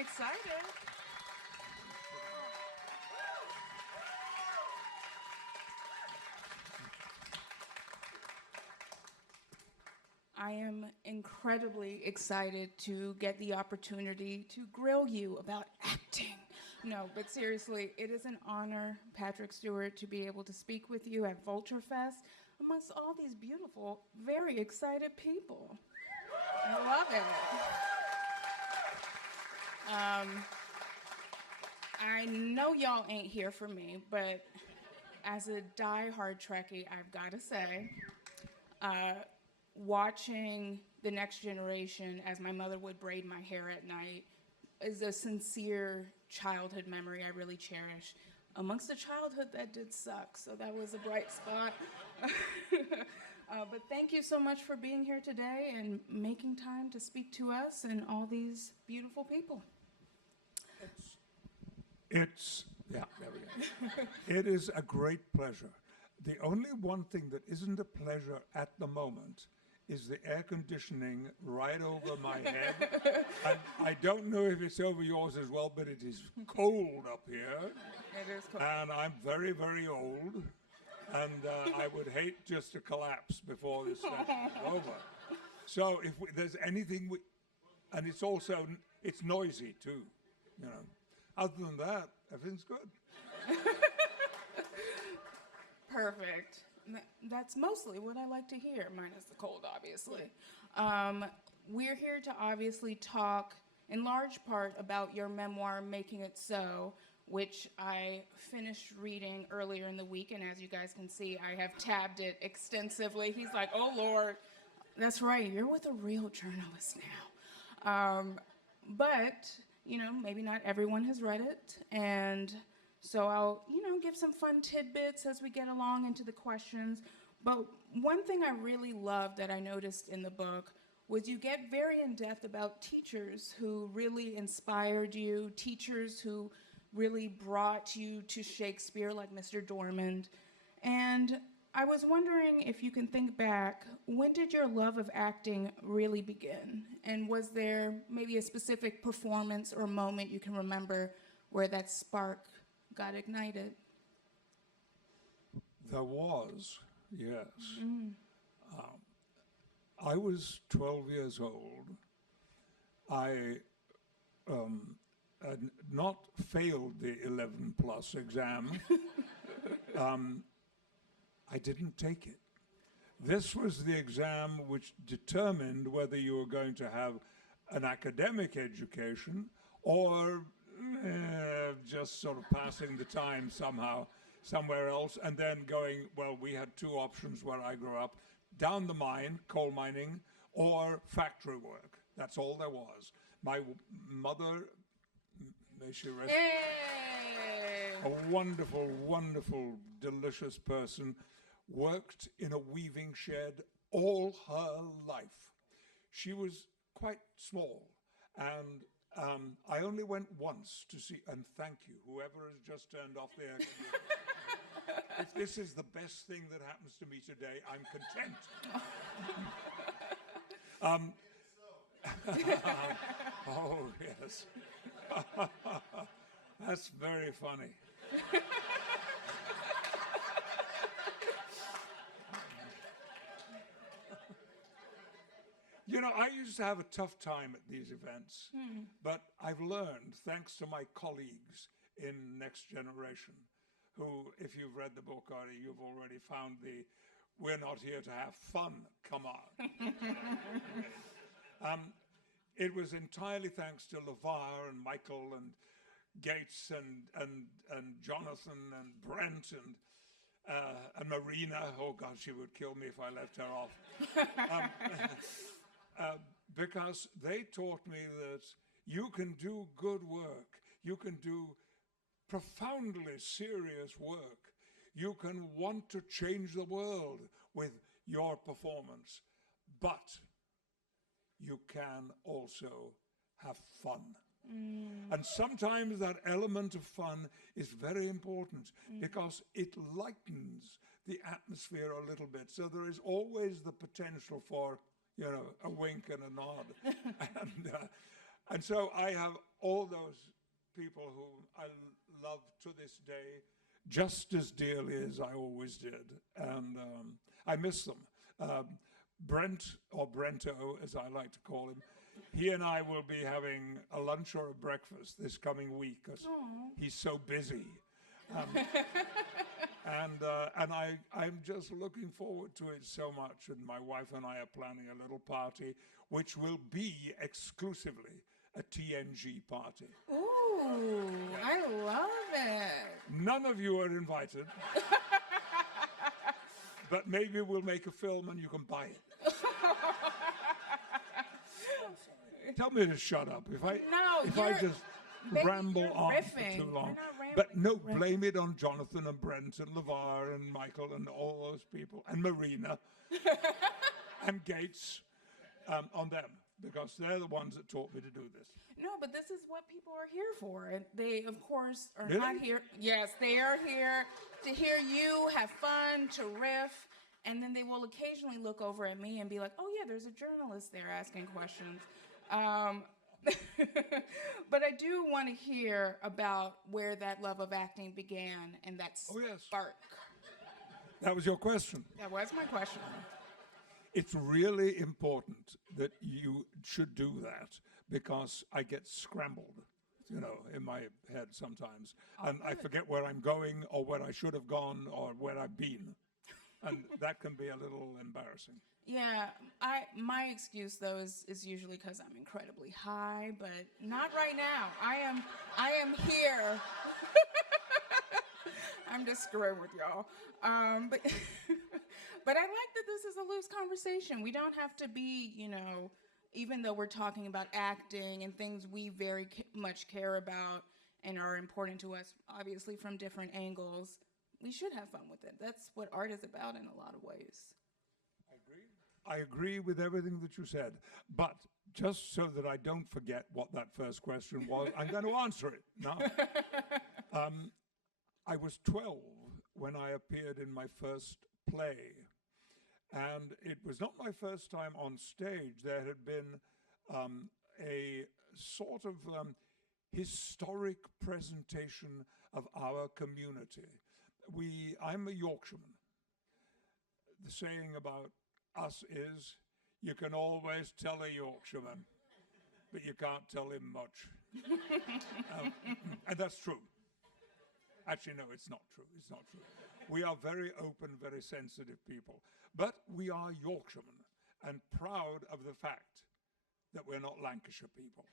excited. I am incredibly excited to get the opportunity to grill you about acting. No, but seriously, it is an honor, Patrick Stewart, to be able to speak with you at Vulture Fest amongst all these beautiful, very excited people. I love it. I know y'all ain't here for me, but as a die-hard Trekkie, I've got to say, watching The Next Generation as my mother would braid my hair at night is a sincere childhood memory I really cherish. Amongst the childhood that did suck, so that was a bright spot. But thank you so much for being here today and making time to speak to us and all these beautiful people. Yeah, there we go. It is a great pleasure. The only one thing that isn't a pleasure at the moment is the air conditioning right over my head. And I don't know if it's over yours as well, but it is cold up here. It is cool. And I'm very, very old. And I would hate just to collapse before this session is over. So if there's anything, and it's also, it's noisy too, you know. Other than that, everything's good. Perfect. That's mostly what I like to hear, minus the cold, obviously. We're here to obviously talk in large part about your memoir, Making It So, which I finished reading earlier in the week, and as you guys can see, I have tabbed it extensively. He's like, oh Lord, that's right, you're with a real journalist now. But, you know, maybe not everyone has read it, and so I'll, you know, give some fun tidbits as we get along into the questions. But one thing I really loved that I noticed in the book was you get very in-depth about teachers who really inspired you, teachers who really brought you to Shakespeare, like Mr. Dormand. And I was wondering if you can think back, when did your love of acting really begin? And was there maybe a specific performance or moment you can remember where that spark got ignited? There was, yes. I was 12 years old. I had not failed the 11 plus exam. I didn't take it. This was the exam which determined whether you were going to have an academic education or just sort of passing the time somehow somewhere else, and then going, well, we had two options where I grew up, down the mine, coal mining, or factory work. That's all there was. My mother, may she rest, a wonderful, wonderful, delicious person, worked in a weaving shed all her life. She was quite small, and I only went once to see, and thank you, whoever has just turned off the air conditioning. If this is the best thing that happens to me today, I'm content. Oh, yes. That's very funny. You know, I used to have a tough time at these events, but I've learned, thanks to my colleagues in Next Generation, who, if you've read the book already, you've already found the, we're not here to have fun, come on. It was entirely thanks to LeVar and Michael and Gates and Jonathan and Brent and Marina. Oh God, she would kill me if I left her off. Because they taught me that you can do good work, you can do profoundly serious work, you can want to change the world with your performance, but you can also have fun. And sometimes that element of fun is very important because it lightens the atmosphere a little bit. So there is always the potential for, you know, a wink and a nod. And so I have all those people who I love to this day just as dearly as I always did. And I miss them. Brent, or Brento, as I like to call him, he and I will be having a lunch or a breakfast this coming week because he's so busy. And I'm just looking forward to it so much. And my wife and I are planning a little party, which will be exclusively a TNG party. Ooh, I love it. None of you are invited. But maybe we'll make a film and you can buy it. Tell me to shut up if I just ramble on riffing. for too long. We're not rambling, But no, we're blame it on Jonathan and Brent and LeVar and Michael and all those people and Marina and Gates on them, because they're the ones that taught me to do this. No, but this is what people are here for. And they, of course, are Really? not here. Yes, they are here to hear you have fun, to riff, and then they will occasionally look over at me and be like, "Oh yeah, there's a journalist there asking questions." But I do want to hear about where that love of acting began and that spark. That was your question. That was my question. It's really important that you should do that, because I get scrambled, in my head sometimes. And I forget where I'm going or where I should have gone or where I've been. And that can be a little embarrassing. Yeah, my excuse though is usually because I'm incredibly high, but not right now. I am here. I'm just screwing with y'all. But but I like that this is a loose conversation. We don't have to be, even though we're talking about acting and things we very much care about and are important to us, obviously from different angles, we should have fun with it. That's what art is about in a lot of ways. I agree with everything that you said, but just so that I don't forget what that first question was, I'm going to answer it now. I was 12 when I appeared in my first play, and it was not my first time on stage. There had been a sort of historic presentation of our community. I'm a Yorkshireman. The saying about us is, you can always tell a Yorkshireman, but you can't tell him much. And that's true. Actually, no, it's not true. It's not true. We are very open, very sensitive people. But we are Yorkshiremen and proud of the fact that we're not Lancashire people.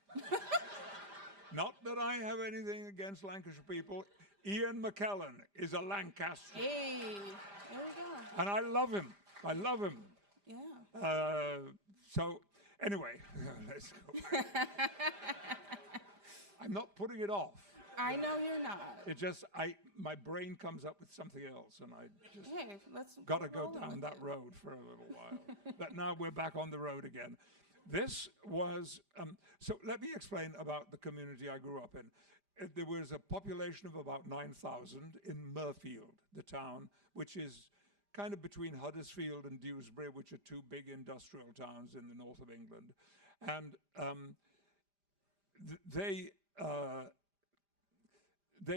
Not that I have anything against Lancashire people. Ian McKellen is a Lancastrian. Hey, there we go. And I love him. I love him. Yeah. So, anyway, let's go. I'm not putting it off. I know you're not. It just, my brain comes up with something else, and I just let's got to go down that road for a little while. But now we're back on the road again. This was, so let me explain about the community I grew up in. There was a population of about 9,000 in Mirfield, the town, which is kind of between Huddersfield and Dewsbury, which are two big industrial towns in the north of England. And they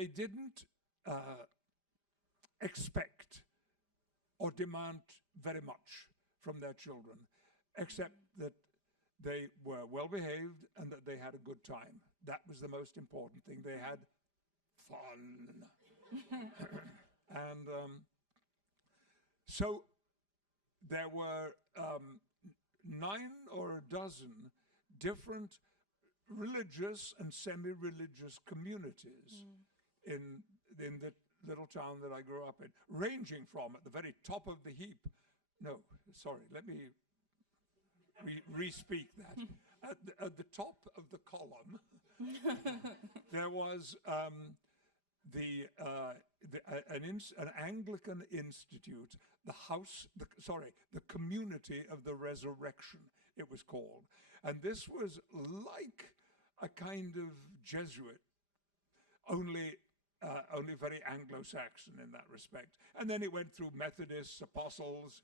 didn't expect or demand very much from their children, except that they were well behaved and that they had a good time. That was the most important thing. They had fun. And so there were 9 or a dozen different religious and semi-religious communities in the little town that I grew up in, ranging from, at the very top of the heap, no, sorry, let me re-speak that. At the top of the column, there was an Anglican institute, the Community of the Resurrection, it was called. And this was like a kind of Jesuit, only very Anglo-Saxon in that respect. And then it went through Methodists, Apostles,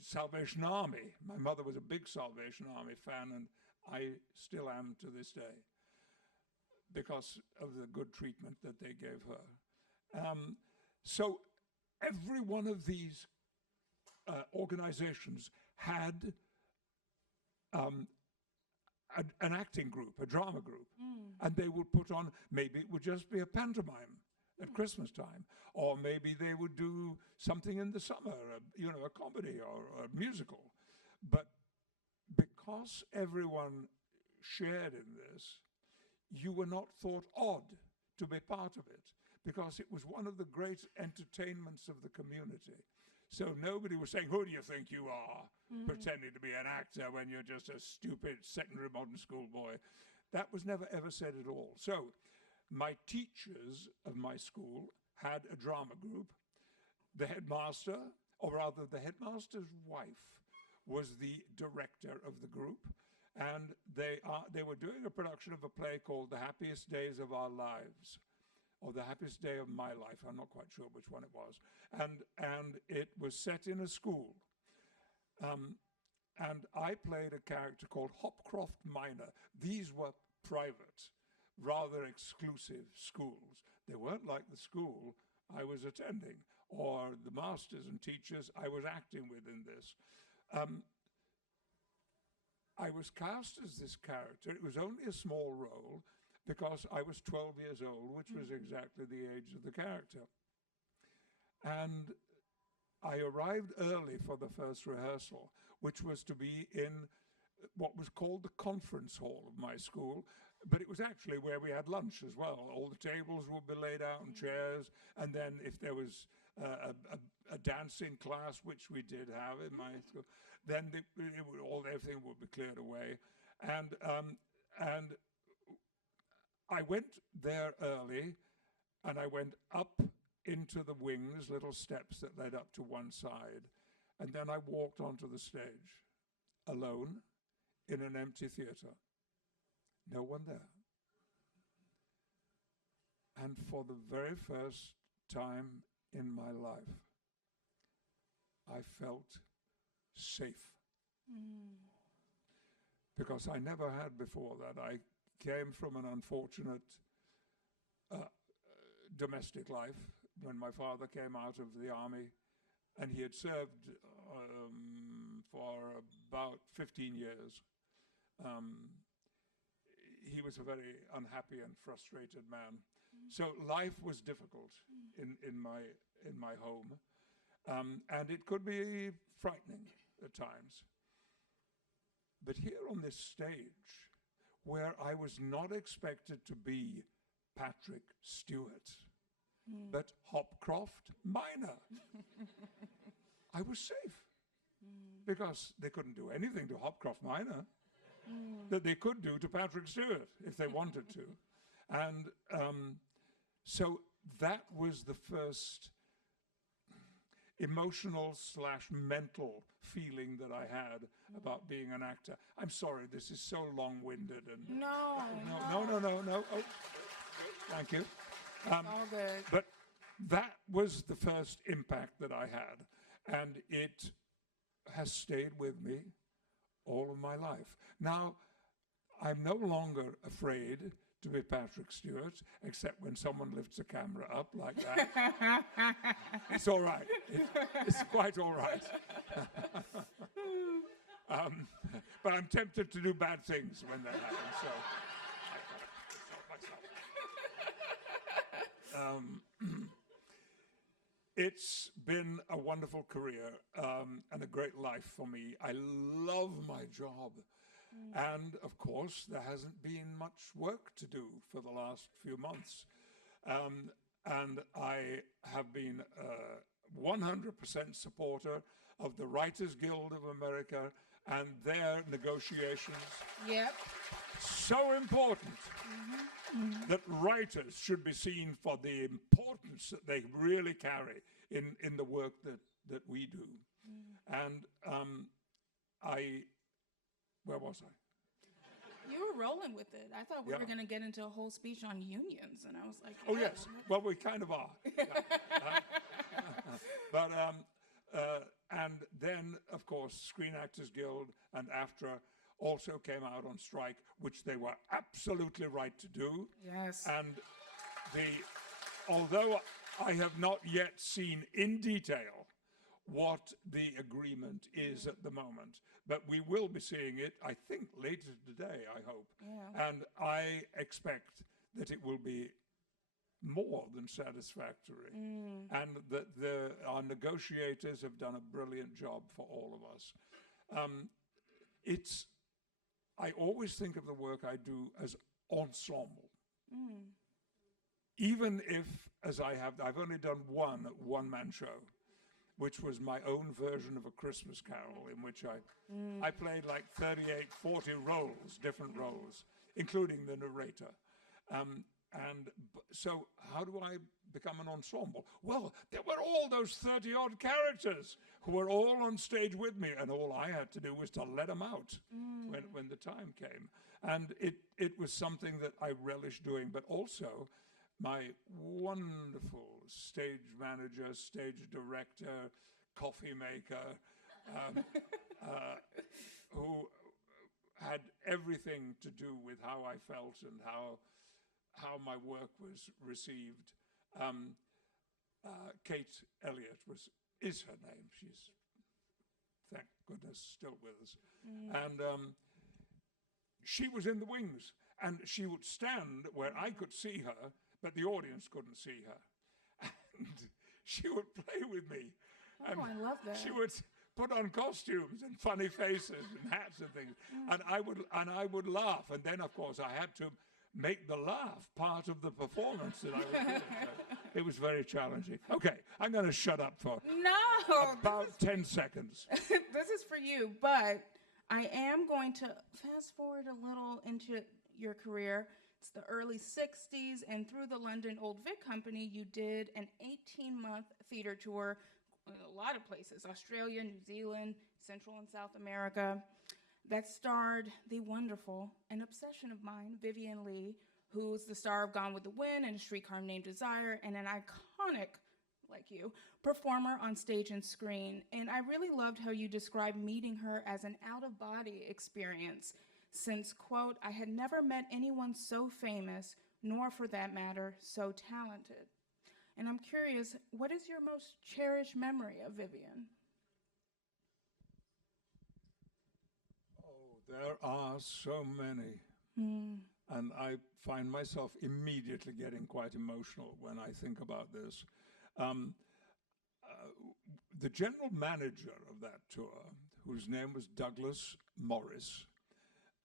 Salvation Army. My mother was a big Salvation Army fan, and I still am to this day, because of the good treatment that they gave her. So every one of these organizations had an acting group, a drama group, and they would put on, maybe it would just be a pantomime at Christmas time, or maybe they would do something in the summer, a comedy or a musical. But because everyone shared in this, you were not thought odd to be part of it, because it was one of the great entertainments of the community. So nobody was saying, who do you think you are, pretending to be an actor when you're just a stupid secondary modern school boy. That was never ever said at all. So my teachers of my school had a drama group. The headmaster, or rather the headmaster's wife, was the director of the group. And they were doing a production of a play called The Happiest Days of Our Lives, or The Happiest Day of My Life. I'm not quite sure which one it was. And it was set in a school. And I played a character called Hopcroft Minor. These were private, rather exclusive schools. They weren't like the school I was attending, or the masters and teachers I was acting with in this. I was cast as this character. It was only a small role, because I was 12 years old, which was exactly the age of the character. And I arrived early for the first rehearsal, which was to be in what was called the conference hall of my school, but it was actually where we had lunch as well. All the tables would be laid out and chairs, and then if there was a dancing class, which we did have in my school, then everything would be cleared away. And I went there early, and I went up into the wings, little steps that led up to one side, and then I walked onto the stage, alone, in an empty theater. No one there. And for the very first time in my life, I felt safe. Because I never had before that. I came from an unfortunate domestic life when my father came out of the army, and he had served for about 15 years. He was a very unhappy and frustrated man. So life was difficult in my home, and it could be frightening at times. But here on this stage, where I was not expected to be Patrick Stewart, but Hopcroft Minor, I was safe, because they couldn't do anything to Hopcroft Minor that they could do to Patrick Stewart if they wanted to. And so that was the first emotional/mental feeling that I had about being an actor. I'm sorry, this is so long-winded. And No. Oh, thank you. All good. But that was the first impact that I had, and it has stayed with me all of my life. Now, I'm no longer afraid to be Patrick Stewart, except when someone lifts a camera up like that. It's all right. It's quite all right. But I'm tempted to do bad things when that happens, so I got myself. It's been a wonderful career and a great life for me. I love my job. And, of course, there hasn't been much work to do for the last few months. And I have been a 100% supporter of the Writers Guild of America and their negotiations. Yep. So important that writers should be seen for the importance that they really carry in the work that we do. And where was I? You were rolling with it. I thought we were going to get into a whole speech on unions, and I was like, oh, yes. Well, we kind of are. But, and then, of course, Screen Actors Guild and AFTRA also came out on strike, which they were absolutely right to do. Yes. And although I have not yet seen in detail what the agreement is at the moment, but we will be seeing it, I think, later today, I hope. Yeah. And I expect that it will be more than satisfactory, and that our negotiators have done a brilliant job for all of us. I always think of the work I do as ensemble. Even if, as I've only done one-man show, which was my own version of A Christmas Carol, in which I played like 38, 40 roles, different roles, including the narrator. So how do I become an ensemble? Well, there were all those 30-odd characters who were all on stage with me, and all I had to do was to let them out when the time came. And it was something that I relished doing, but also my wonderful stage manager, stage director, coffee maker, who had everything to do with how I felt and how my work was received. Kate Elliott is her name. She's, thank goodness, still with us. And she was in the wings, and she would stand where I could see her, but the audience couldn't see her. And she would play with me. Oh, I love that. She would put on costumes and funny faces and hats and things, and I would laugh. And then, of course, I had to make the laugh part of the performance that I was doing. So it was very challenging. Okay, I'm going to shut up for about 10 seconds. This is for you, but I am going to fast forward a little into your career. It's the early 60s, and through the London Old Vic Company, you did an 18-month theater tour in a lot of places, Australia, New Zealand, Central and South America, that starred the wonderful and obsession of mine, Vivien Leigh, who's the star of Gone with the Wind and A Streetcar Named Desire, and an iconic, like you, performer on stage and screen. And I really loved how you described meeting her as an out-of-body experience, since, quote, I had never met anyone so famous, nor for that matter, so talented. And I'm curious, what is your most cherished memory of Vivien? Oh, there are so many. And I find myself immediately getting quite emotional when I think about this. The general manager of that tour, whose name was Douglas Morris,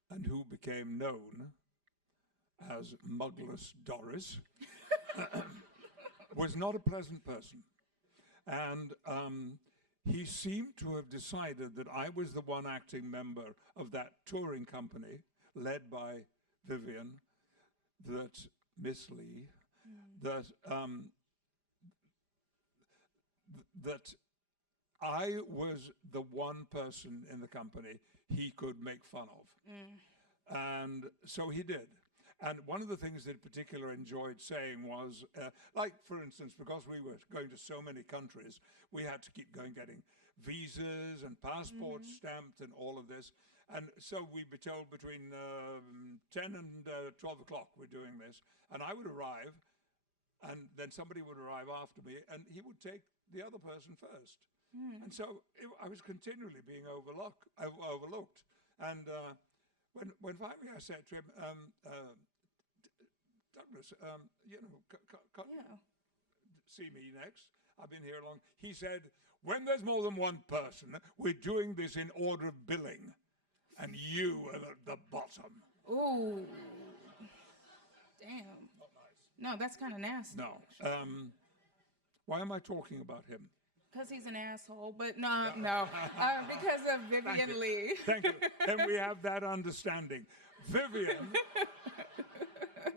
and who became known as Muggless Doris, was not a pleasant person. And he seemed to have decided that I was the one acting member of that touring company, led by Vivien, that Miss Leigh, that I was the one person in the company he could make fun of. And so he did. And one of the things that I particularly enjoyed saying was, like, for instance, because we were going to so many countries, we had to keep going getting visas and passports stamped and all of this. And so we'd be told between 10 and 12 o'clock we're doing this. And I would arrive, and then somebody would arrive after me, and he would take the other person first. And so I was continually being overlooked. And when finally I said to him, Douglas, can't you see me next? I've been here long. He said, when there's more than one person, we're doing this in order of billing, and you are at the bottom. Ooh. Damn. Not nice. No, that's kind of nasty. No. Why am I talking about him? Because he's an asshole, but no. Because of Vivien Leigh. Thank you. And we have that understanding. Vivien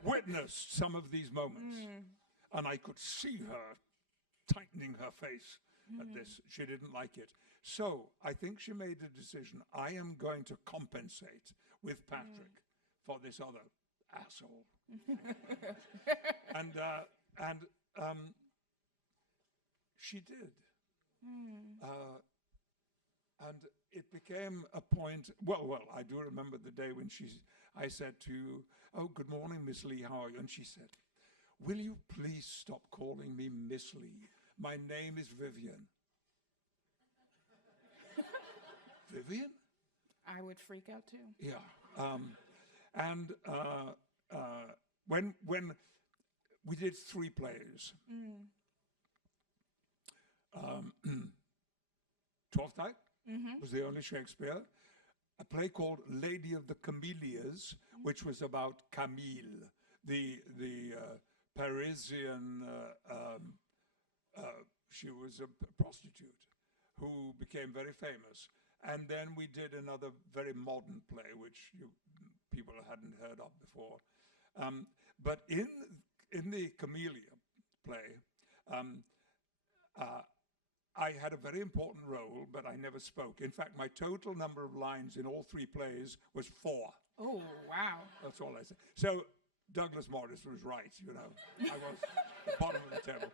witnessed some of these moments, and I could see her tightening her face at this. She didn't like it. So I think she made a decision. I am going to compensate with Patrick for this other asshole. and she did. And it became a point, well, I do remember the day when I said to you, "Oh, good morning, Miss Lee, how are you?" And she said, "Will you please stop calling me Miss Lee? My name is Vivian." Vivian? I would freak out too. Yeah. And when we did 3 plays, Twelfth Night was the only Shakespeare. A play called Lady of the Camellias, which was about Camille, the Parisian. She was a prostitute who became very famous. And then we did another very modern play, which people hadn't heard of before. But in the Camellia play, I had a very important role, but I never spoke. In fact, my total number of lines in all 3 plays was 4. Oh, wow. That's all I said. So Douglas Morris was right, you know. I was the bottom of the table.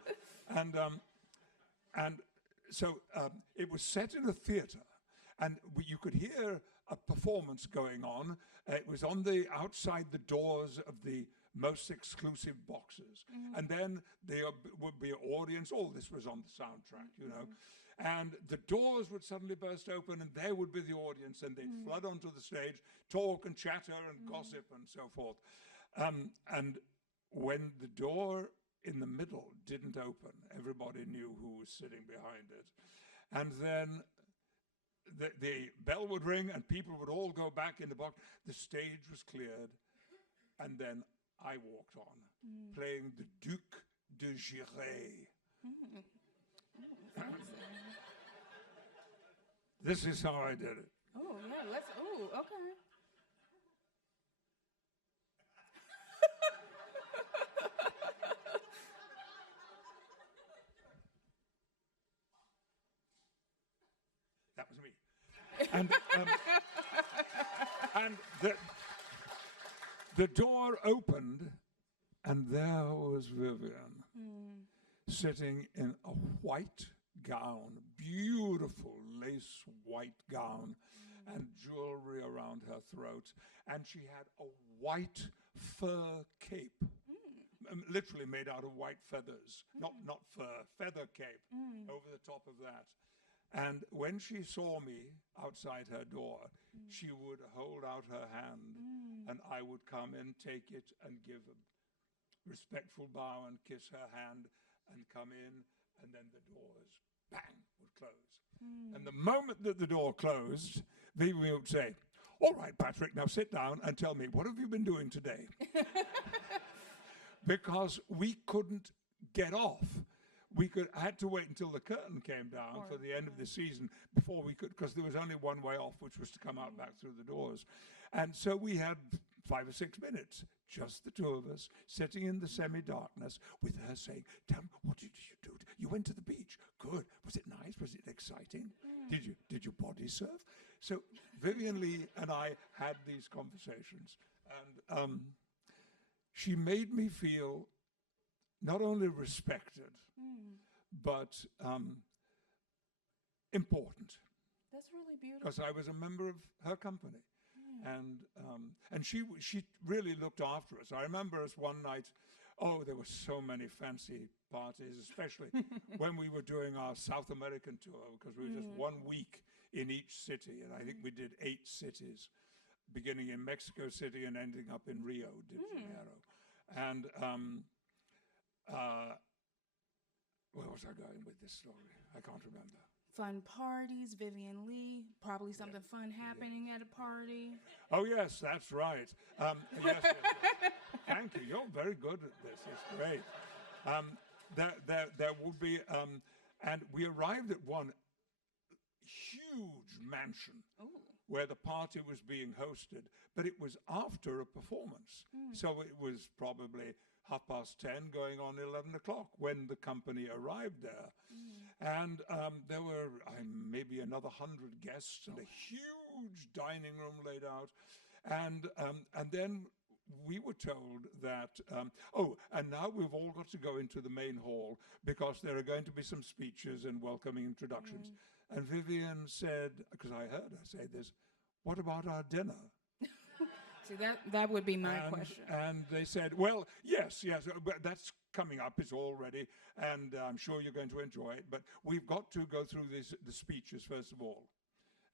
And so it was set in a theater, and you could hear a performance going on. It was on the outside the doors of the most exclusive boxes. And then there would be an audience. All this was on the soundtrack, you know. And the doors would suddenly burst open, and there would be the audience, and they'd flood onto the stage, talk and chatter and gossip and so forth. And when the door in the middle didn't open, everybody knew who was sitting behind it. And then the bell would ring, and people would all go back in the box. The stage was cleared, and then I walked on, playing the Duc de Giray. This is how I did it. Oh, yeah, okay. That was me. And the door opened, and there was Vivian, sitting in a white gown, beautiful lace white gown, and jewelry around her throat. And she had a white fur cape, literally made out of white feathers, not fur, feather cape over the top of that. And when she saw me outside her door, she would hold out her hand, and I would come in, take it, and give a respectful bow and kiss her hand, and come in, and then the doors, bang, would close. And the moment that the door closed, Vivian would say, "All right, Patrick, now sit down and tell me, what have you been doing today?" Because we couldn't get off. I had to wait until the curtain came down for the end of the season before we could, because there was only one way off, which was to come out back through the doors. And so we had 5 or 6 minutes, just the 2 of us, sitting in the semi-darkness with her saying, "Tell me, what did you do? You went to the beach. Good. Was it nice? Was it exciting? Did your body surf?" So Vivian Lee and I had these conversations. And she made me feel not only respected, but important. That's really beautiful. Because I was a member of her company. And she really looked after us. I remember us one night, there were so many fancy parties, especially when we were doing our South American tour, because we were just 1 week in each city, and I think we did 8 cities, beginning in Mexico City and ending up in Rio de Janeiro. And where was I going with this story? I can't remember. Fun parties, Vivian Lee, probably something fun happening at a party. Oh, yes, that's right. Yes. Thank you. You're very good at this. It's great. There would be, and we arrived at one huge mansion where the party was being hosted, but it was after a performance. So it was probably 10:30 going on 11 o'clock when the company arrived there. And there were maybe another 100 guests and a huge dining room laid out. And then we were told that, and now we've all got to go into the main hall because there are going to be some speeches and welcoming introductions. And Vivian said, because I heard her say this, what about our dinner? See, that would be my question. And they said, well, yes, but that's coming up. It's all ready, and I'm sure you're going to enjoy it. But we've got to go through the speeches first of all.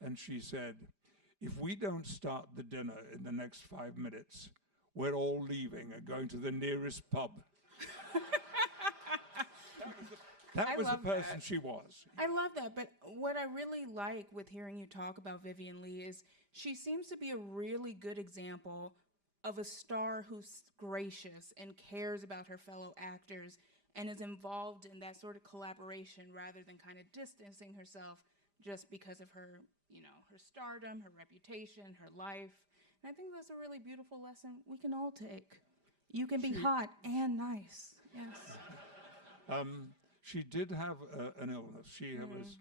And she said, if we don't start the dinner in the next 5 minutes, we're all leaving and going to the nearest pub. That was the person she was. I love that, but what I really like with hearing you talk about Vivien Leigh is she seems to be a really good example of a star who's gracious and cares about her fellow actors and is involved in that sort of collaboration rather than kind of distancing herself just because of her, her stardom, her reputation, her life. And I think that's a really beautiful lesson we can all take. You can be hot and nice. Yes. She did have an illness. She was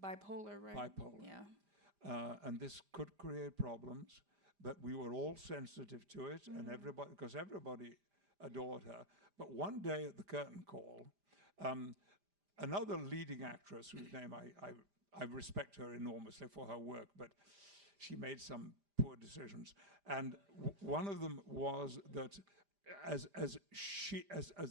bipolar, right? Bipolar. Yeah. And this could create problems, but we were all sensitive to it, and everybody, because everybody adored her. But one day at the curtain call, another leading actress whose name I respect her enormously for her work, but she made some poor decisions. And one of them was that as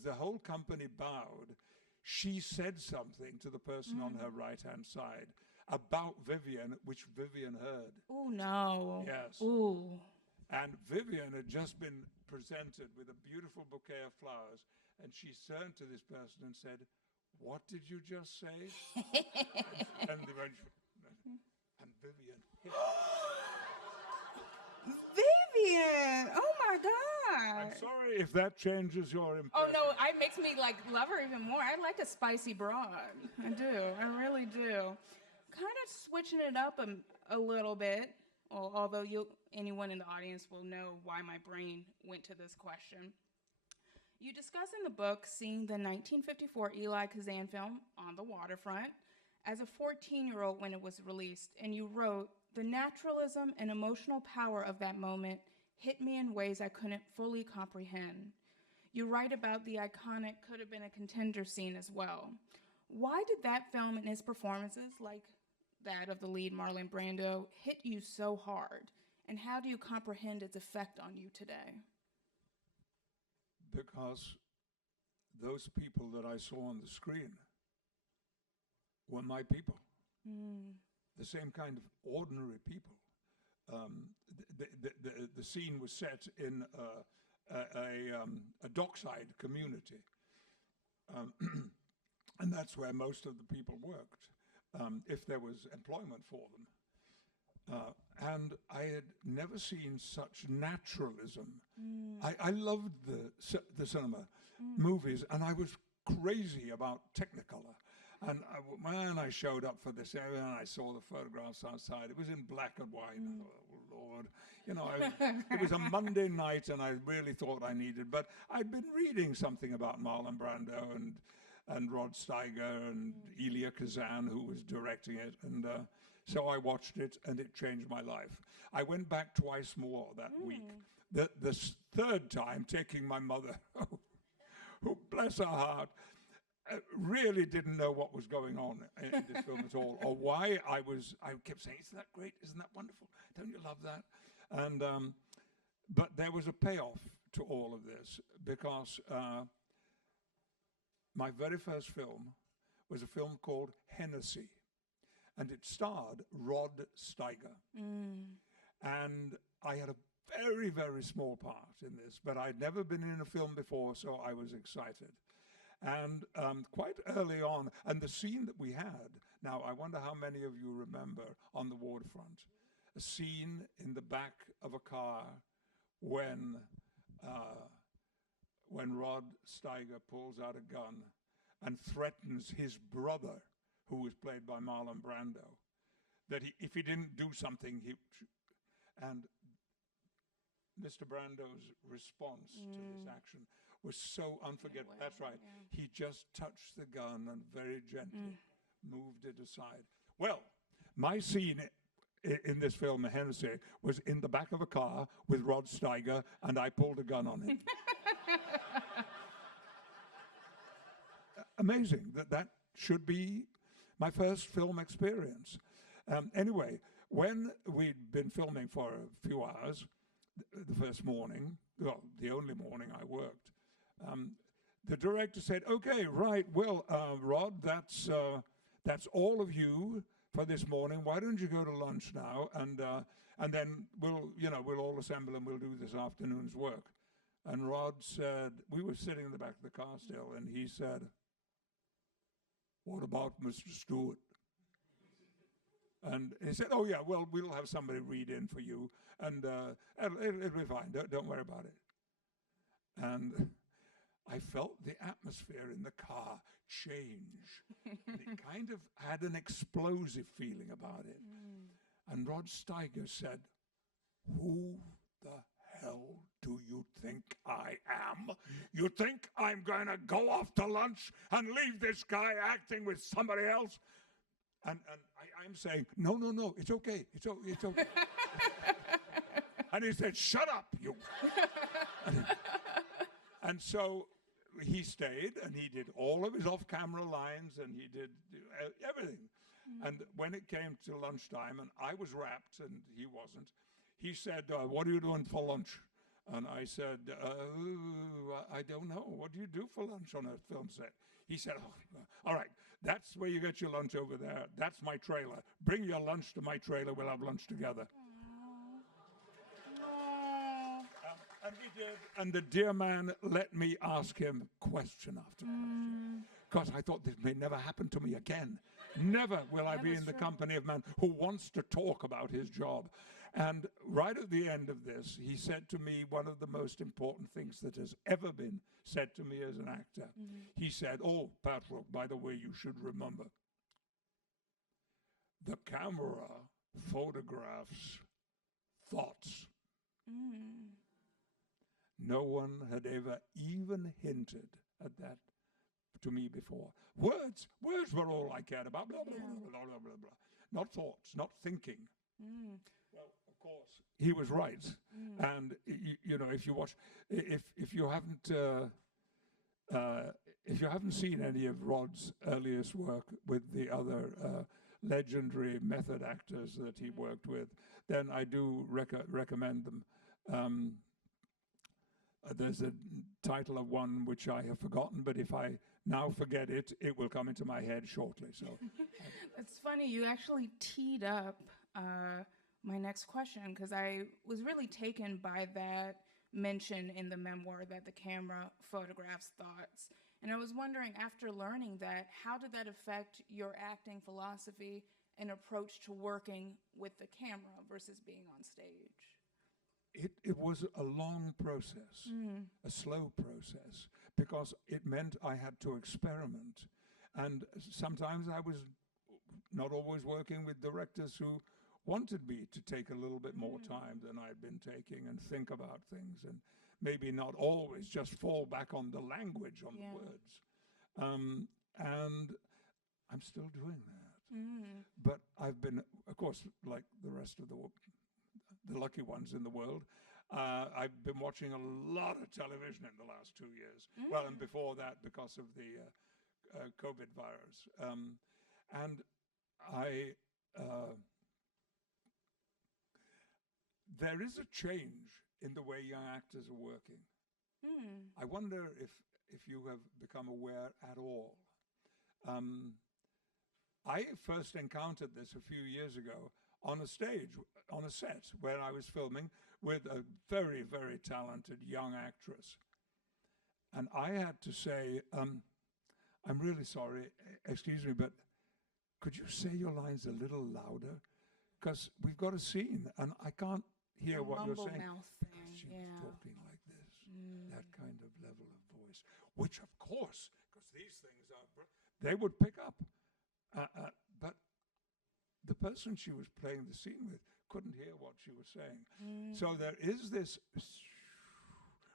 the whole company bowed, she said something to the person on her right-hand side about Vivian, which Vivian heard. Oh, no. Yes. Ooh. And Vivian had just been presented with a beautiful bouquet of flowers, and she turned to this person and said, "What did you just say?" and Vivian hit Vivian! Oh my God! I'm sorry if that changes your impression. Oh no, it makes me love her even more. I like a spicy broad. I do. I really do. Kind of switching it up a little bit, although anyone in the audience will know why my brain went to this question. You discuss in the book seeing the 1954 Eli Kazan film On the Waterfront as a 14-year-old when it was released, and you wrote, "The naturalism and emotional power of that moment hit me in ways I couldn't fully comprehend." You write about the iconic could have been a contender scene as well. Why did that film and its performances, like that of the lead Marlon Brando, hit you so hard? And how do you comprehend its effect on you today? Because those people that I saw on the screen were my people. The same kind of ordinary people. The scene was set in a dockside community. And that's where most of the people worked, if there was employment for them. And I had never seen such naturalism. I loved the cinema movies, and I was crazy about Technicolor. And when I showed up for this area and I saw the photographs outside, it was in black and white. I thought, oh, Lord. It was a Monday night, and I really thought I needed. But I'd been reading something about Marlon Brando and Rod Steiger and Elia Kazan, who was directing it. And so I watched it, and it changed my life. I went back twice more that week. The third time, taking my mother, who, bless her heart, really didn't know what was going on in this film at all, or why I kept saying, "Isn't that great? Isn't that wonderful? Don't you love that?" And but there was a payoff to all of this, because my very first film was a film called Hennessy, and it starred Rod Steiger. And I had a very, very small part in this, but I'd never been in a film before, so I was excited. And quite early on, and the scene that we had, now I wonder how many of you remember On the Waterfront, a scene in the back of a car when Rod Steiger pulls out a gun and threatens his brother, who was played by Marlon Brando, that if he didn't do something, and Mr. Brando's response to this action was so unforgettable. That's right. Yeah. He just touched the gun and very gently moved it aside. Well, my scene in this film, Hennessy, was in the back of a car with Rod Steiger, and I pulled a gun on him. Amazing that should be my first film experience. Anyway, when we'd been filming for a few hours, the first morning, well, the only morning I worked, the director said, "Okay, right, well, Rod, that's all of you for this morning. Why don't you go to lunch now, and then we'll all assemble and we'll do this afternoon's work." And Rod said, we were sitting in the back of the car still, and he said, "What about Mr. Stewart?" And he said, "Oh yeah, well, we'll have somebody read in for you, and it'll be fine. Don't worry about it." And I felt the atmosphere in the car change. And it kind of had an explosive feeling about it. And Rod Steiger said, "Who the hell do you think I am? You think I'm going to go off to lunch and leave this guy acting with somebody else?" And I'm saying, no, it's okay. It's okay. And he said, "Shut up, you." And so he stayed, and he did all of his off-camera lines, and he did everything. And when it came to lunchtime, and I was wrapped, and he wasn't, he said, "What are you doing for lunch?" And I said, "I don't know. What do you do for lunch on a film set?" He said, "Oh, all right, that's where you get your lunch over there. That's my trailer. Bring your lunch to my trailer. We'll have lunch together." And we did. And the dear man let me ask him question after question. Because I thought this may never happen to me again. Never will I be in the company of a man who wants to talk about his job. And right at the end of this, he said to me one of the most important things that has ever been said to me as an actor. He said, "Oh, Patrick, by the way, you should remember, the camera photographs thoughts." No one had ever even hinted at that to me before. Words were all I cared about. Blah, blah, blah, blah, blah, blah, blah. Not thoughts, not thinking. Well, of course, he was right. And if you watch, if you haven't seen any of Rod's earliest work with the other legendary method actors that he worked with, then I do recommend them. There's a title of one which I have forgotten, but if I now forget it, it will come into my head shortly. So, It's funny, you actually teed up my next question, because I was really taken by that mention in the memoir that the camera photographs thoughts. And I was wondering, after learning that, how did that affect your acting philosophy and approach to working with the camera versus being on stage? It was a long process, a slow process, because it meant I had to experiment. And sometimes I was not always working with directors who wanted me to take a little bit more time than I'd been taking and think about things, and maybe not always just fall back on the language, on the words. And I'm still doing that. But I've been, of course, like the rest of the lucky ones in the world, I've been watching a lot of television in the last 2 years. Well, and before that, because of the COVID virus. And there is a change in the way young actors are working. I wonder if you have become aware at all. I first encountered this a few years ago on a stage, on a set, where I was filming with a very, very talented young actress. And I had to say, "I'm really sorry, excuse me, but could you say your lines a little louder? Because we've got a scene, and I can't hear what you're saying." Because she was talking like this, that kind of level of voice, which, of course, because these things they would pick up. But the person she was playing the scene with couldn't hear what she was saying. So there is this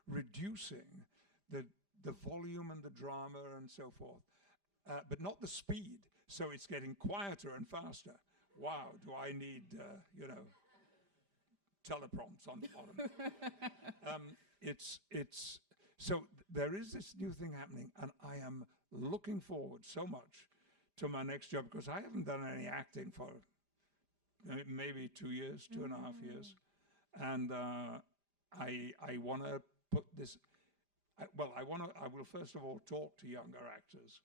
reducing the volume and the drama and so forth, but not the speed. So it's getting quieter and faster, wow, do I need, teleprompts on the bottom? So there is this new thing happening, and I am looking forward so much to my next job, because I haven't done any acting for maybe 2 years, 2.5 years. And I want to put this, I will first of all talk to younger actors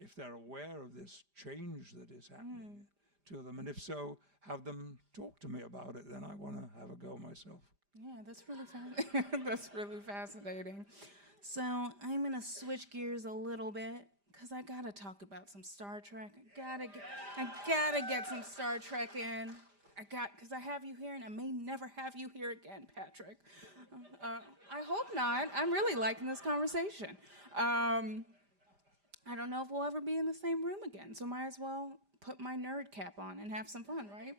if they're aware of this change that is happening to them. And if so, have them talk to me about it. Then I want to have a go myself. Yeah, that's really that's really fascinating. So I'm gonna switch gears a little bit because I gotta talk about some Star Trek. I gotta get some Star Trek in. Because I have you here, and I may never have you here again, Patrick. I hope not. I'm really liking this conversation. I don't know if we'll ever be in the same room again, so might as well put my nerd cap on and have some fun, right?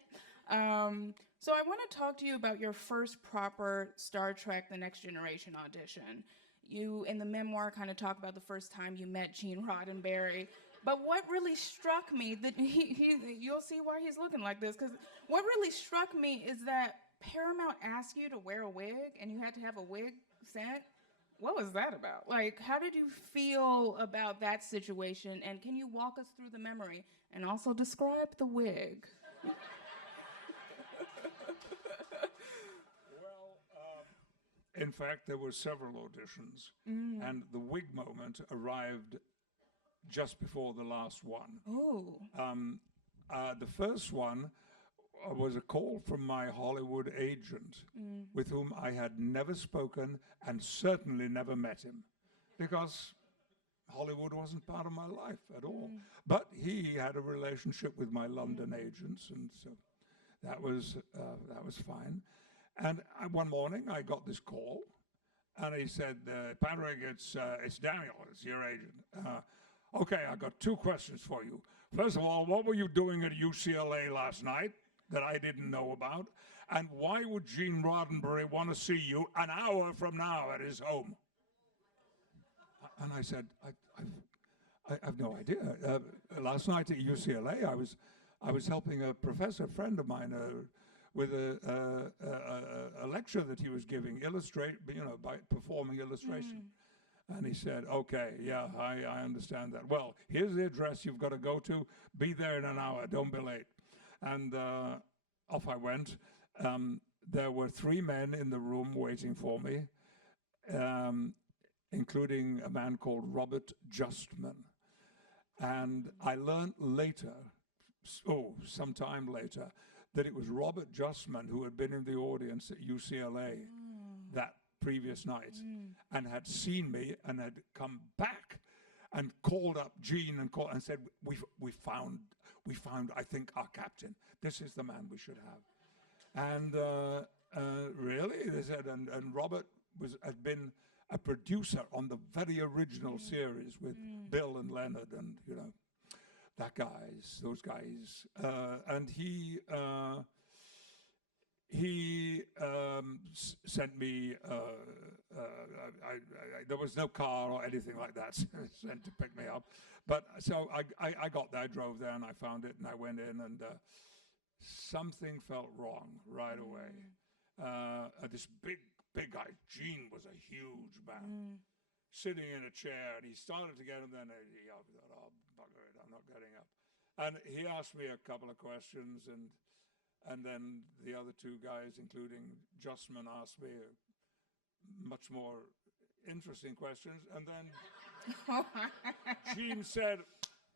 So I want to talk to you about your first proper Star Trek The Next Generation audition. You, in the memoir, kind of talk about the first time you met Gene Roddenberry. But what really struck me, that you'll see why he's looking like this, because what really struck me is that Paramount asked you to wear a wig, and you had to have a wig sent. What was that about? Like, how did you feel about that situation, and can you walk us through the memory and also describe the wig? In fact, there were several auditions, and the wig moment arrived just before the last one. Oh. The first one was a call from my Hollywood agent, with whom I had never spoken and certainly never met him, because Hollywood wasn't part of my life at all. But he had a relationship with my London agents, and so that was fine. And one morning I got this call, and he said, "Patrick, it's Daniel, it's your agent. Okay, I got 2 questions for you. First of all, what were you doing at UCLA last night that I didn't know about? And why would Gene Roddenberry want to see you an hour from now at his home?" And I said, I have no idea. Last night at UCLA, I was helping a professor friend of mine with a lecture that he was giving, by performing illustration. And he said, "Okay, yeah, I understand that. Well, here's the address you've got to go to. Be there in an hour. Don't be late." And off I went. There were 3 men in the room waiting for me, including a man called Robert Justman. And I learned later, some time later, that it was Robert Justman who had been in the audience at UCLA that previous night and had seen me and had come back and called up Gene and said, we found I think our captain. This is the man we should have. And really, they said, and Robert had been a producer on the very original series with Bill and Leonard and those guys, and he sent me. There was no car or anything like that sent to pick me up, but so I got there, I drove there, and I found it, and I went in, and something felt wrong right away. This big guy, Gene, was a huge man, sitting in a chair, and he started to get him. Then I thought, "Oh, bugger it, I'm not getting up." And he asked me a couple of questions, and then the other 2 guys, including Justman, asked me much more interesting questions. And then Gene said,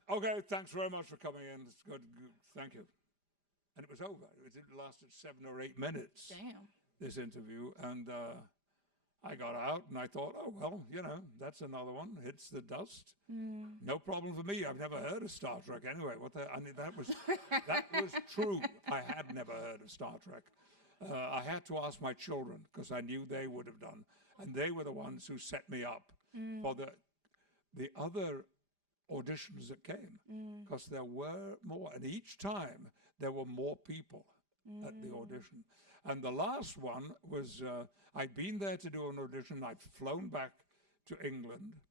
"Okay, thanks very much for coming in. It's good. Thank you." And it was over. It lasted 7 or 8 minutes. Damn. This interview, and I got out, and I thought, "Oh well, that's another one. Hits the dust. No problem for me. I've never heard of Star Trek anyway." That was true. I had never heard of Star Trek. I had to ask my children because I knew they would have done, and they were the ones who set me up for the other auditions that came, because there were more, and each time there were more people at the audition. And the last one was, I'd been there to do an audition. I'd flown back to England,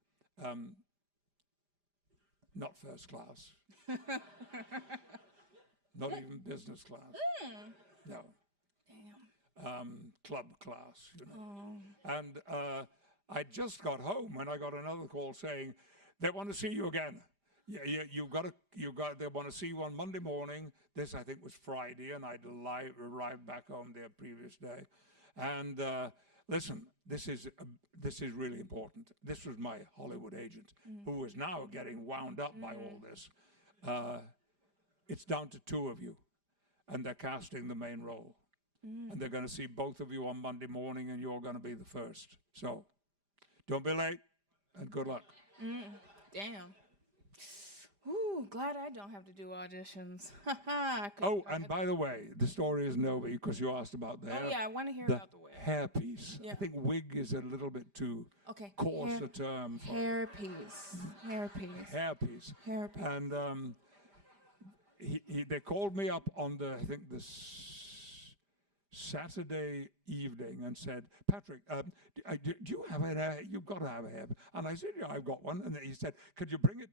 not first class. not even business class. No. Damn. Club class, you know. And I just got home when I got another call saying, they want to see you again. Yeah, they want to see you on Monday morning. This, I think, was Friday, and I'd arrived back home the previous day. And listen, this is really important. This was my Hollywood agent, who is now getting wound up by all this. It's down to 2 of you, and they're casting the main role. And they're going to see both of you on Monday morning, and you're going to be the first. So don't be late, and good luck. Damn. Ooh, glad I don't have to do auditions. And by the way, the story isn't over because you asked about the hair. Oh, yeah, I want to hear about the wig. Hairpiece. Yeah. I think wig is a little bit too coarse a term. For hairpiece. Hairpiece. Hairpiece. And they called me up on the Saturday evening and said, Patrick, do you have a hair? You've got to have a hair. And I said, yeah, I've got one. And he said, could you bring it,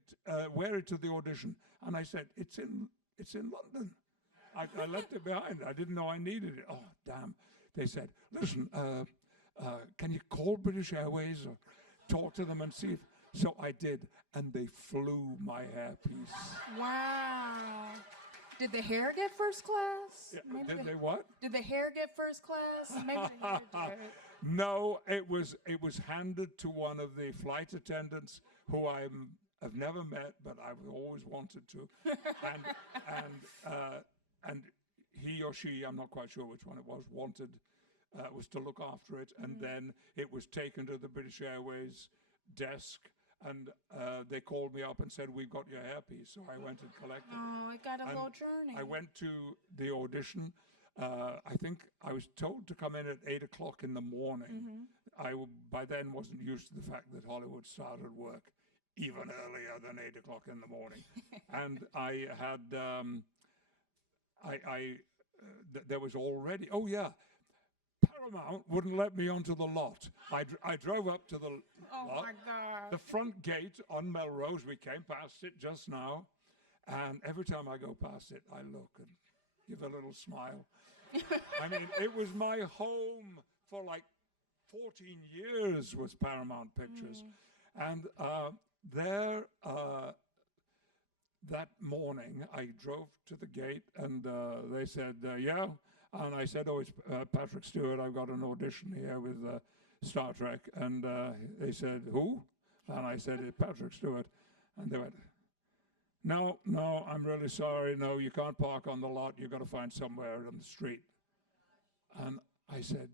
wear it to the audition? And I said, it's in London. I left it behind. I didn't know I needed it. Oh, damn. They said, listen, can you call British Airways or talk to them and see if... So I did, and they flew my hairpiece. Wow. Did the hair get first class? Yeah, did they what? Did the hair get first class? Maybe the hair did. No, it was handed to one of the flight attendants who I've never met, but I've always wanted to, and he or she, I'm not quite sure which one it was, was to look after it, and then it was taken to the British Airways desk. And they called me up and said, we've got your hairpiece. So I went and collected it. Oh, it got a little journey. I went to the audition. I think I was told to come in at 8 o'clock in the morning. I by then wasn't used to the fact that Hollywood started work even earlier than 8 o'clock in the morning. And I had, there was already, Paramount wouldn't let me onto the lot. I drove up to the lot. My God. The front gate on Melrose, we came past it just now, and every time I go past it, I look and give a little smile. I mean, it was my home for like 14 years was Paramount Pictures. And there, that morning, I drove to the gate, and they said, yeah. And I said, it's Patrick Stewart. I've got an audition here with Star Trek. And they said, who? And I said, it's Patrick Stewart. And they went, no, I'm really sorry. No, you can't park on the lot. You've got to find somewhere on the street. And I said,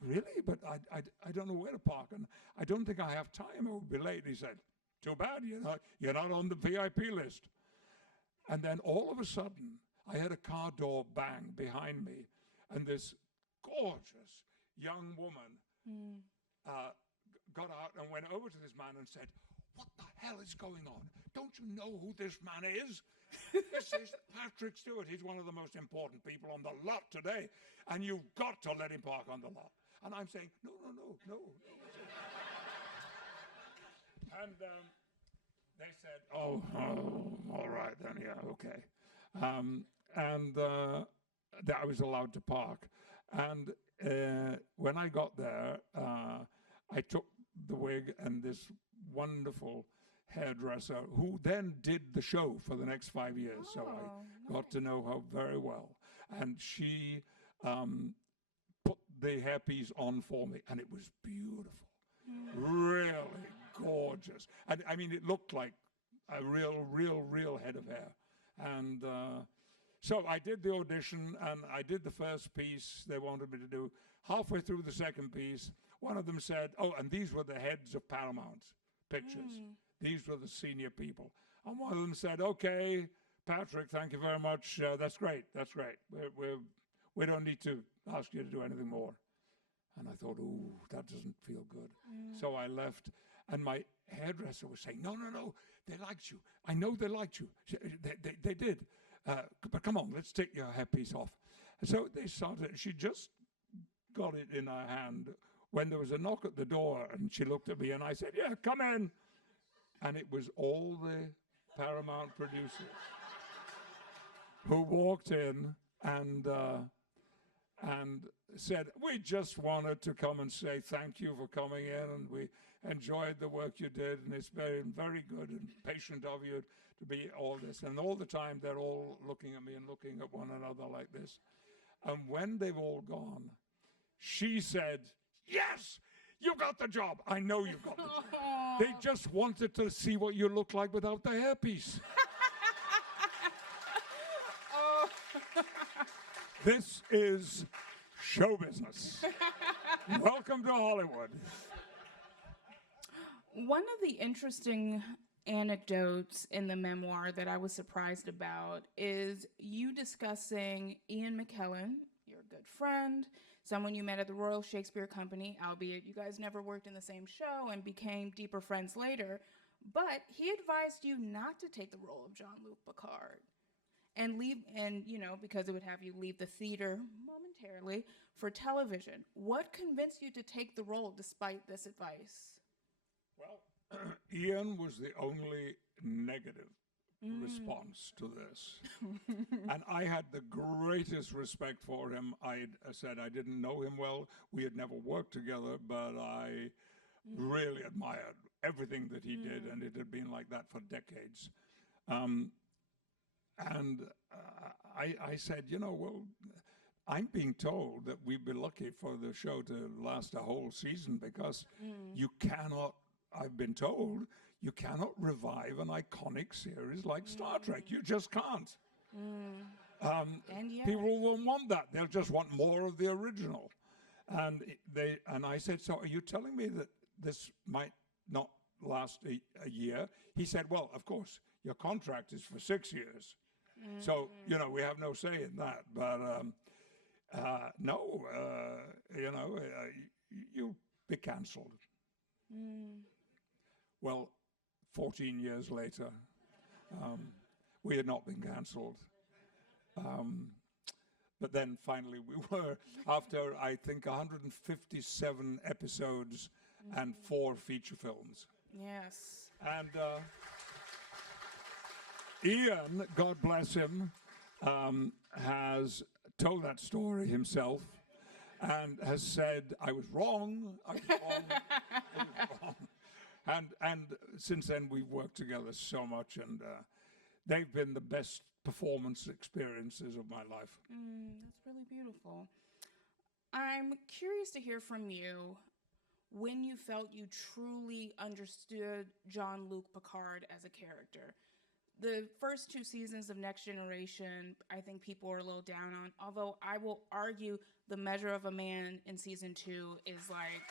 really? But I don't know where to park. And I don't think I have time. It will be late. He said, too bad. You're not on the VIP list. And then all of a sudden, I heard a car door bang behind me, and this gorgeous young woman got out and went over to this man and said, what the hell is going on? Don't you know who this man is? This is Patrick Stewart. He's one of the most important people on the lot today, and you've got to let him park on the lot. And I'm saying, no. And they said, oh, all right then, yeah, okay. And I was allowed to park. And when I got there, I took the wig, and this wonderful hairdresser, who then did the show for the next 5 years. So I got to know her very well. And she put the hairpiece on for me, and it was beautiful. Really gorgeous. And I mean, it looked like a real head of hair. And so I did the audition, and I did the first piece they wanted me to do. Halfway through the second piece, one of them said, and these were the heads of Paramount Pictures. These were the senior people. And one of them said, okay, Patrick, thank you very much. That's great. We don't need to ask you to do anything more. And I thought, ooh, that doesn't feel good. So I left, and my hairdresser was saying, no, they liked you. I know they liked you. They did. But come on, let's take your hairpiece off. And so they started. She just got it in her hand when there was a knock at the door, and she looked at me, and I said, yeah, come in. And it was all the Paramount producers. who walked in and said, "We just wanted to come and say thank you for coming in, and we enjoyed the work you did, and it's very, very good and patient of you to be all this." And all the time, they're all looking at me and looking at one another like this. And when they've all gone, she said, "Yes, you got the job. I know you got the job. They just wanted to see what you look like without the hairpiece." This is show business. Welcome to Hollywood. One of the interesting anecdotes in the memoir that I was surprised about is you discussing Ian McKellen, your good friend, someone you met at the Royal Shakespeare Company, albeit you guys never worked in the same show and became deeper friends later, but he advised you not to take the role of Jean-Luc Picard and because it would have you leave the theater momentarily for television. What convinced you to take the role despite this advice? Well, Ian was the only negative response to this. And I had the greatest respect for him. I said I didn't know him well. We had never worked together, but I really admired everything that he did, and it had been like that for decades. I said, well, I'm being told that we'd be lucky for the show to last a whole season because you cannot, I've been told, you cannot revive an iconic series like Star Trek. You just can't. People won't want that. They'll just want more of the original. And I said, so are you telling me that this might not last a year? He said, well, of course, your contract is for 6 years. So, we have no say in that. But no, you'll be cancelled. Well, 14 years later, we had not been cancelled. But then finally we were, after I think 157 episodes and 4 feature films. Yes. And Ian, God bless him, has told that story himself and has said, I was wrong, I was wrong, I was wrong. And since then, we've worked together so much, and they've been the best performance experiences of my life. That's really beautiful. I'm curious to hear from you when you felt you truly understood Jean-Luc Picard as a character. The first 2 seasons of Next Generation, I think people are a little down on, although I will argue The Measure of a Man in season 2 is like,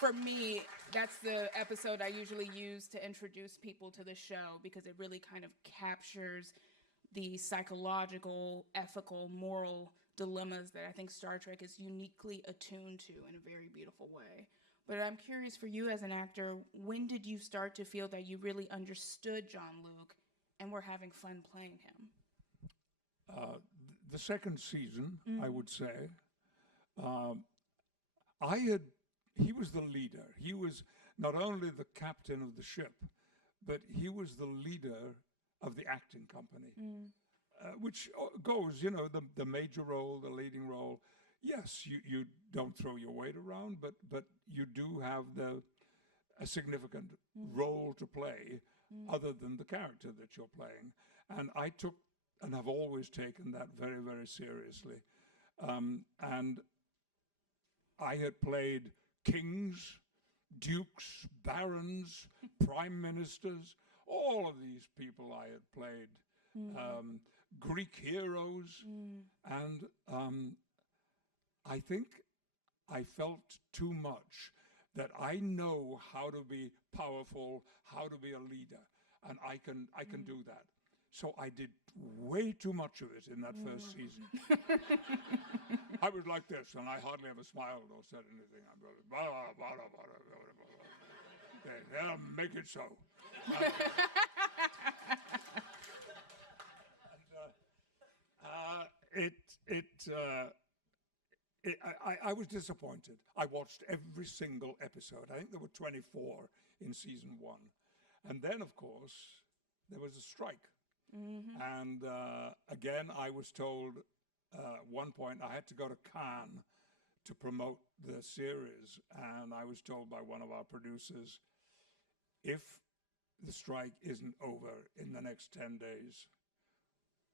for me, that's the episode I usually use to introduce people to the show because it really kind of captures the psychological, ethical, moral dilemmas that I think Star Trek is uniquely attuned to in a very beautiful way. But I'm curious for you as an actor, when did you start to feel that you really understood Jean-Luc and were having fun playing him? The second season, I would say, he was the leader. He was not only the captain of the ship, but he was the leader of the acting company, which goes, the major role, the leading role. Yes, you don't throw your weight around, but you do have a significant role to play other than the character that you're playing. And I took and have always taken that very, very seriously. And I had played kings, dukes, barons, prime ministers, all of these people I had played, Greek heroes, and I think I felt too much that I know how to be powerful, how to be a leader, and I can do that. So I did way too much of it in that first season. I was like this, and I hardly ever smiled or said anything. I'm going, blah, blah, blah, blah, blah, blah, blah. Okay, yeah, make it so. I was disappointed. I watched every single episode. I think there were 24 in season 1. And then, of course, there was a strike. And again, I was told one point I had to go to Cannes to promote the series, and I was told by one of our producers, if the strike isn't over in the next 10 days,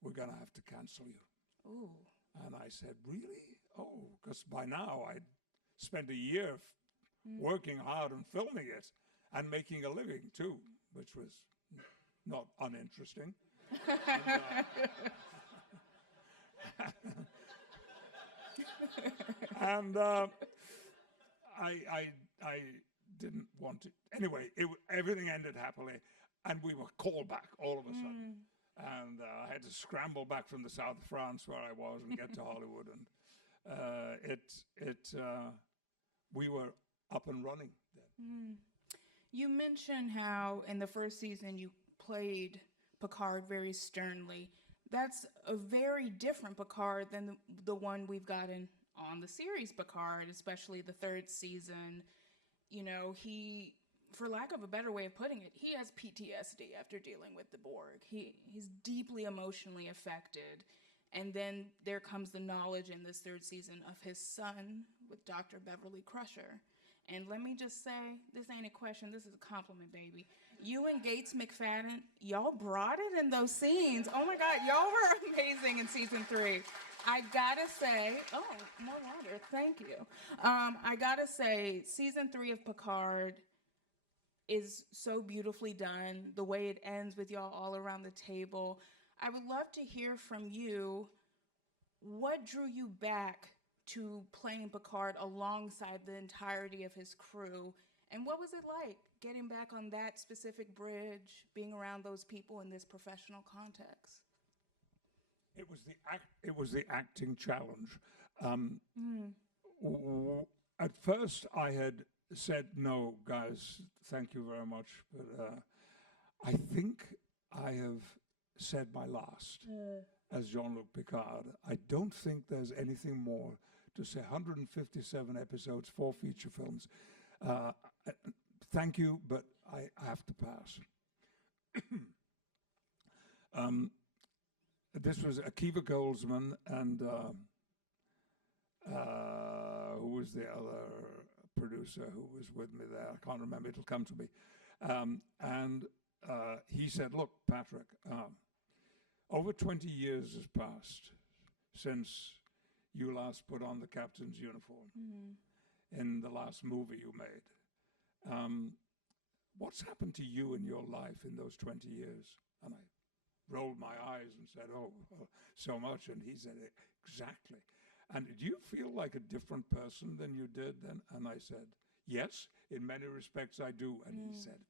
we're going to have to cancel you. Ooh. And I said, really? Oh, because by now I'd spent a year working hard and filming it and making a living too, which was not uninteresting. And I didn't want to. Anyway, everything ended happily, and we were called back all of a sudden. And I had to scramble back from the south of France where I was and get to Hollywood. And we were up and running then. You mentioned how in the first season you played Picard very sternly. That's a very different Picard than the one we've gotten on the series Picard, especially the third season. You know, he, for lack of a better way of putting it, he has PTSD after dealing with the Borg. He's deeply emotionally affected. And then there comes the knowledge in this third season of his son with Dr. Beverly Crusher. And let me just say, this ain't a question, this is a compliment, baby. You and Gates McFadden, y'all brought it in those scenes. Oh my God, y'all were amazing in season 3. I gotta say, oh, more water, thank you. I gotta say, season 3 of Picard is so beautifully done. The way it ends with y'all all around the table. I would love to hear from you, what drew you back to playing Picard alongside the entirety of his crew? And what was it like getting back on that specific bridge, being around those people in this professional context? It was the acting challenge. At first, I had said, no, guys, thank you very much. But I think I have said my last as Jean-Luc Picard. I don't think there's anything more to say. 157 episodes, 4 feature films. Thank you, but I have to pass. This was Akiva Goldsman and who was the other producer who was with me there? I can't remember. It'll come to me. And he said, look, Patrick, over 20 years has passed since you last put on the captain's uniform in the last movie you made. What's happened to you in your life in those 20 years? And I rolled my eyes and said, oh, so much. And he said, exactly. And do you feel like a different person than you did then? And I said, yes, in many respects I do. And he said,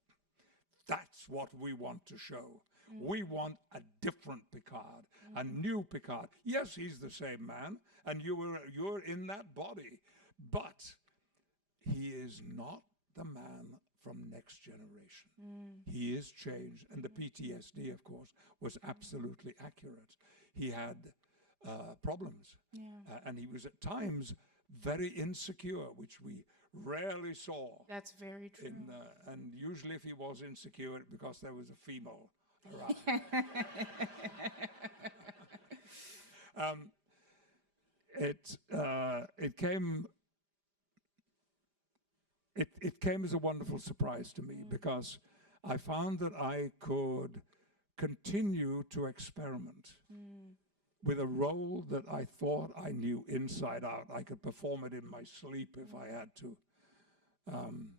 that's what we want to show. We want a different Picard, a new Picard. Yes, he's the same man, and you're in that body, but he is not the man from Next Generation. He is changed, and the PTSD, of course, was absolutely accurate. He had problems, and he was at times very insecure, which we rarely saw. That's very true. And usually if he was insecure, because there was a female around. It came as a wonderful surprise to me, because I found that I could continue to experiment with a role that I thought I knew inside out. I could perform it in my sleep if I had to.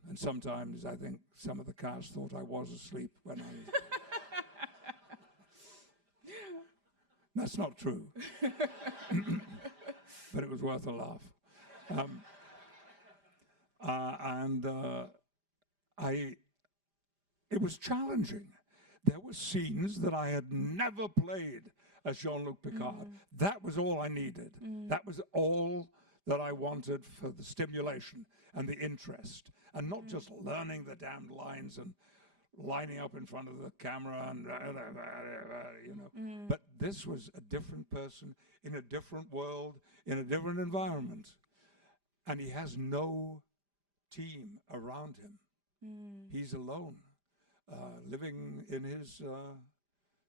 And sometimes I think some of the cast thought I was asleep when I... That's not true. But it was worth a laugh. It was challenging. There were scenes that I had never played as Jean-Luc Picard. That was all I needed. That was all that I wanted for the stimulation and the interest. And not just learning the damned lines and lining up in front of the camera and, you know. But this was a different person in a different world, in a different environment. And he has no team around him. He's alone, living in his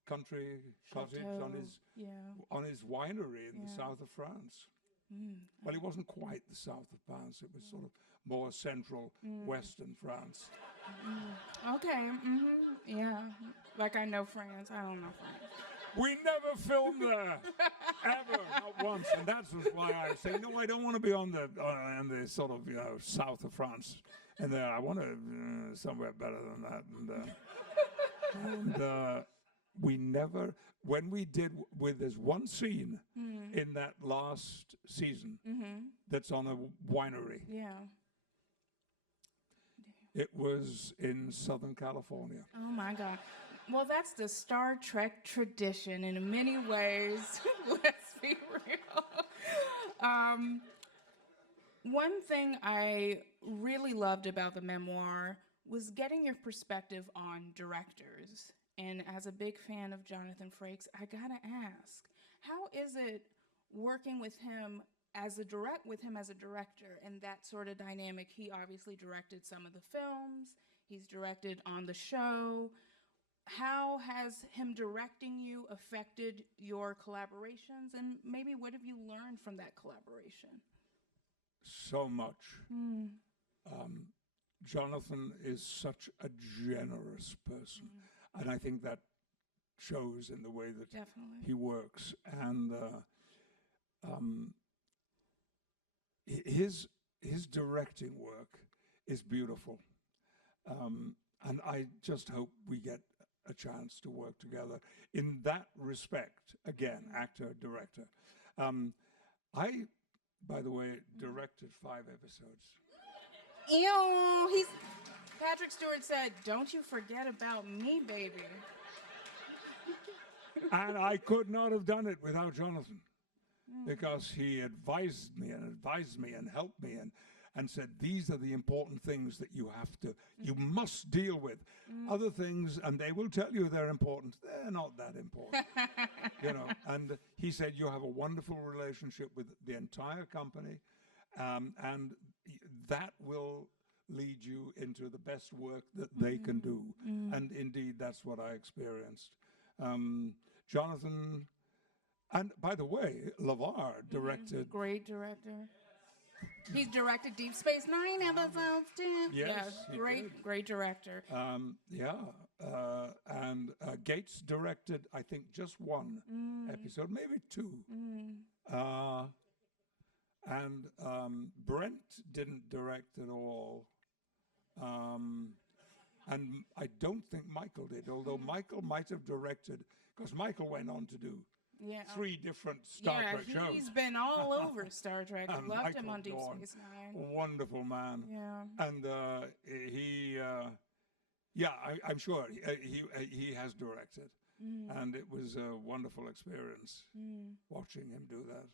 country cottage on his winery in the south of France. Well, it wasn't quite the south of France. It was sort of more central, western France. Okay. Yeah. Like I know France. I don't know France. We never filmed there, ever, not once. And that's why I say, no, I don't want to be on the sort of south of France. And I want to somewhere better than that. And we never, when we did, there's one scene in that last season that's on a winery. Yeah. It was in Southern California. Oh my God. Well, that's the Star Trek tradition in many ways. Let's be real. One thing I really loved about the memoir was getting your perspective on directors. And as a big fan of Jonathan Frakes, I gotta ask, how is it working with him as a director and that sort of dynamic? He obviously directed some of the films. He's directed on the show. How has him directing you affected your collaborations? And maybe what have you learned from that collaboration? So much. Jonathan is such a generous person. And I think that shows in the way that he works. And his directing work is beautiful. And I just hope we get a chance to work together in that respect. Again, actor, director. I, by the way, directed 5 episodes. Ew, Patrick Stewart said, "Don't you forget about me, baby." And I could not have done it without Jonathan, because he advised me and helped me and said, these are the important things that you must deal with. Other things, and they will tell you they're important, they're not that important. And he said, you have a wonderful relationship with the entire company, and that will lead you into the best work that they can do. And indeed, that's what I experienced. Jonathan, and by the way, LeVar directed... Great director. He's directed Deep Space Nine episodes too. Yes, great director. And Gates directed, I think, just 1 episode, maybe 2. And Brent didn't direct at all. And I don't think Michael did, although Michael might have directed, because Michael went on to do 3 different Star Trek shows. He's been all over Star Trek. I loved Michael him on Deep Dorn, Space Nine. Wonderful man. Yeah. And I'm sure he has directed. And it was a wonderful experience watching him do that.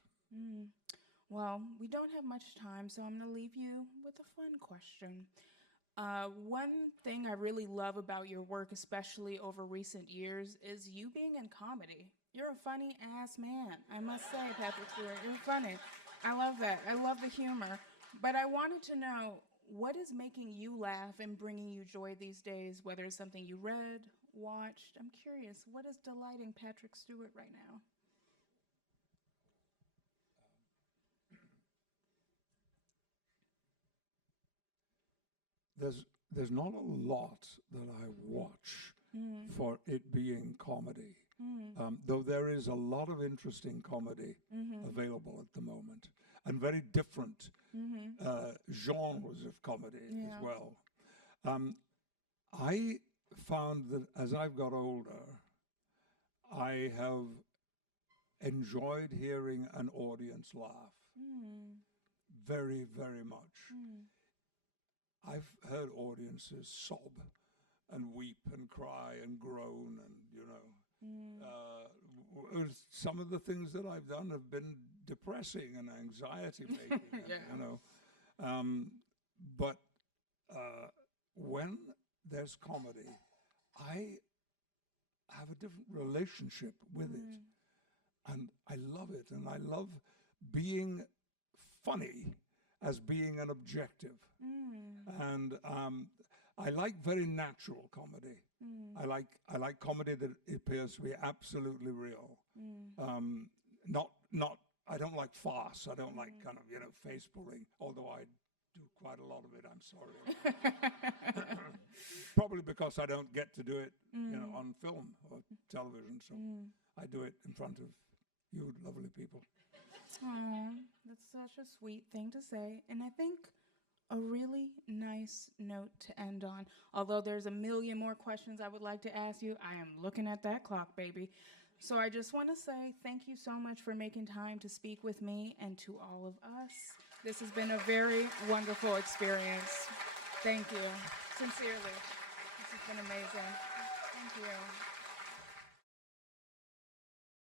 Well, we don't have much time, so I'm going to leave you with a fun question. One thing I really love about your work, especially over recent years, is you being in comedy. You're a funny-ass man, I must say, Patrick Stewart. You're funny. I love that. I love the humor. But I wanted to know, what is making you laugh and bringing you joy these days, whether it's something you read, watched? I'm curious, what is delighting Patrick Stewart right now? There's not a lot that I watch for it being comedy, though there is a lot of interesting comedy available at the moment, and very different genres of comedy as well. I found that as I've got older, I have enjoyed hearing an audience laugh very, very much. I've heard audiences sob and weep and cry and groan, and some of the things that I've done have been depressing and anxiety making. But when there's comedy, I have a different relationship with it, and I love it, and I love being funny as being an objective. And I like very natural comedy. I like comedy that appears to be absolutely real. Not. I don't like farce. I don't like kind of face pulling. Although I do quite a lot of it. I'm sorry. Probably because I don't get to do it, on film or television. So I do it in front of you lovely people. Aw, that's such a sweet thing to say. And I think a really nice note to end on. Although there's a million more questions I would like to ask you, I am looking at that clock, baby. So I just want to say thank you so much for making time to speak with me and to all of us. This has been a very wonderful experience. Thank you. Sincerely. This has been amazing. Thank you.